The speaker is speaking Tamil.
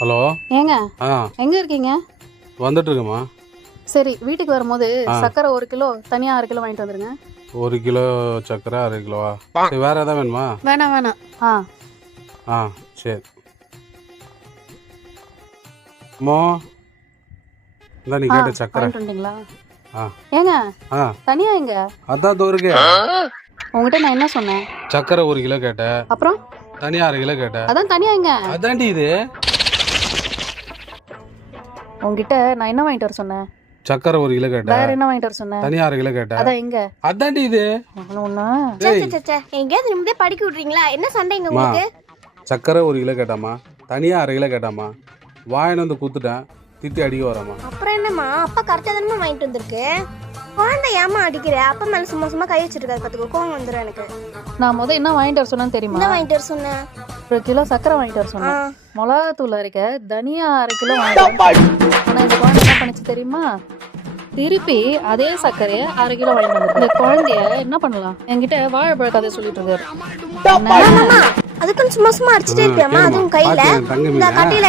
ஹலோ ஏங்க ஆ எங்க இருக்கீங்க? வந்துட்டு இருக்கேம்மா. சரி, வீட்டுக்கு வரும்போது சக்கரை 1 கிலோ தனியா 1/2 கிலோ வாங்கிட்டு வந்துருங்க. 1 கிலோ சக்கரை 1/2 கிலோவா? சரி, வேற ஏதாவது வேணுமா? வேணாம் வேணாம். ஆ சரி. மோ இந்த நீ கேட்ட சக்கரை வாங்கிட்டு வந்துட்டீங்களா? ஆ ஏங்க ஆ தனியா எங்க? அதான் தோருக்கு உங்ககிட்ட நான் என்ன சொன்னேன்? சக்கரை 1 கிலோ கேட்ட, அப்புறம் தனியா 1/2 கிலோ கேட்ட. அதான் தனியா எங்க? அதாண்டி இது உங்ககிட்ட நான் என்ன வாங்கிட்டு வர சொன்னேன்? சக்கரை 1 கிலோ கேட்ட, வேற என்ன வாங்கிட்டு வர சொன்னேன்? தனியா 1/2 கிலோ கேட்ட. அதான் எங்க? அதாண்டி இது ஒண்ணு எங்கேயாவது நிம்மதியா படிக்க விட்றீங்களா? என்ன சண்டைங்க உங்களுக்கு? சக்கரை 1 கிலோ கேட்டாமா, தனியா 1/2 கிலோ கேட்டாமா. வாயின்னு வந்து குத்துட்டேன், திட்டி அடிக்க வராமா. அப்புறம் என்னம்மா, அப்பா கரெக்டா தானே வாங்கிட்டு வந்திருக்கு. குழந்தை ஏமா அடிக்கிற? அப்பா மேல சும்மா சும்மா கை வச்சிட்டு இருக்காது, பாத்துக்கோ, கோவம் வந்துடும் எனக்கு. நான் என்ன வாங்கிட்டு வர சொன்னேன்னு தெரியுமா? என்ன வாங்கிட்டு வர சொன்னேன்? 1 கிலோ சக்கரை வாங்கிட்டு வர சொன்னேன். மிளகாத்தூள் அரைக்க தனியா 1/2 கிலோ வாங்கிட்டு வந்தேன். ஆனா இந்த குழந்தை என்ன பண்ணுச்சு தெரியுமா? திருப்பி அதே சர்க்கரையை 1/2 கிலோ வாங்கிட்டு வந்து இந்த குழந்தைய என்ன பண்ணலாம்? என்கிட்ட வாழைப்பழ கதை சொல்லிட்டு இருக்காரு. அதுக்குன்னு சும்மா சும்மா அடிச்சுட்டே இருப்பியாமா? அதுவும் கையில தங்க இந்த மீனா? கட்டையில